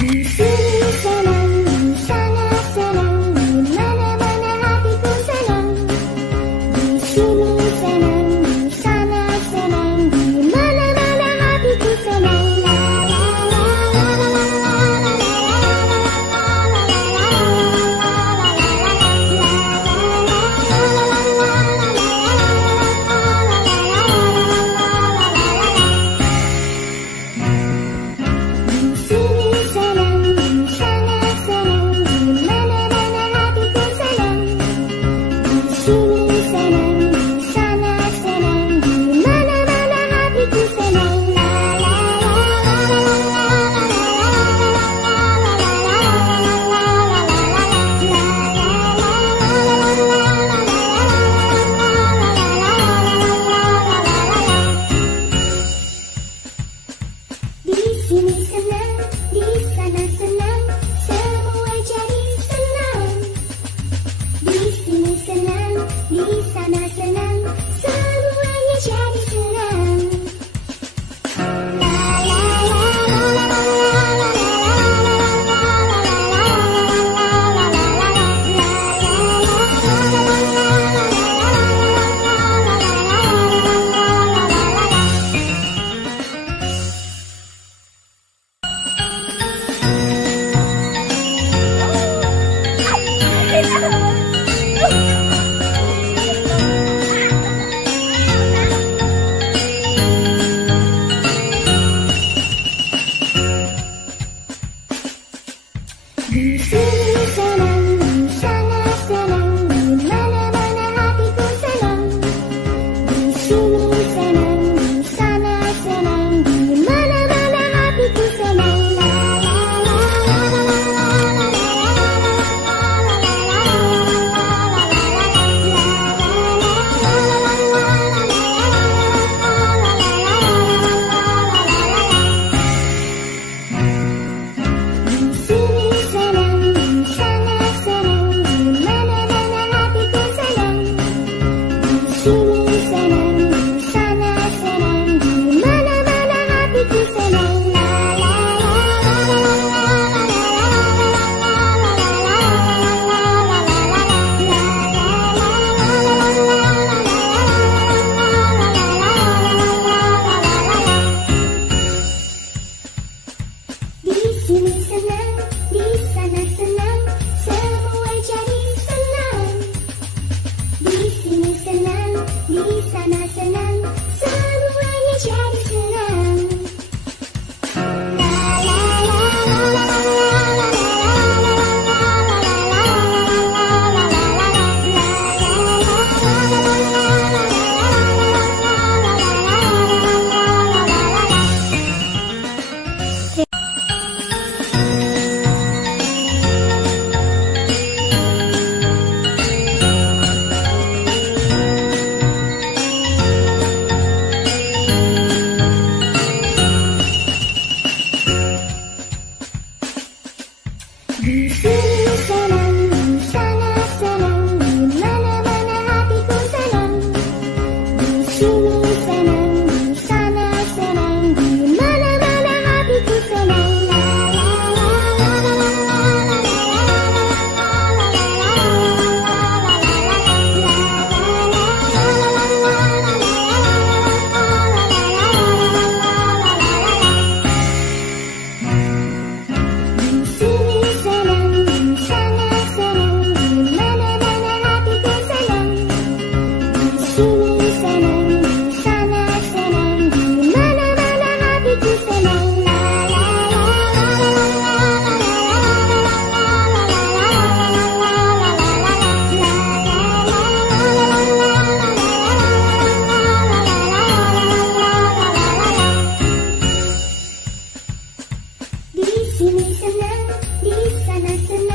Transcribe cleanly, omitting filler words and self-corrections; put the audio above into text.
Disini senang, disana senang, di mana-mana hatiku senang. Disini senang, disana senang, di mana-mana hatiku senang. Disini senang, disana senang, semua jadi senang. Disini senang, disana senang, semuanya jadi senang. Disini senang, disana senang, di mana-mana hatiku senang. Disini senang, disana senang, di mana-mana hatiku senang. Disini senang, disana senang, di mana-mana hatiku senang. Disini senang, disana senang, di mana-mana hatiku senang. Disini senang, disana senang, semua jadi senang. Disini senang, disana senang, semuanya jadi senang. Disini senang, disana senang, di mana-mana hatiku senang. Disini senang, disana senang, di mana-mana hatiku senang. Disini senang, disana senang, di mana-mana hatiku senang. Disini senang, disana senang, di mana-mana hatiku senang. Disini senang, disana senang.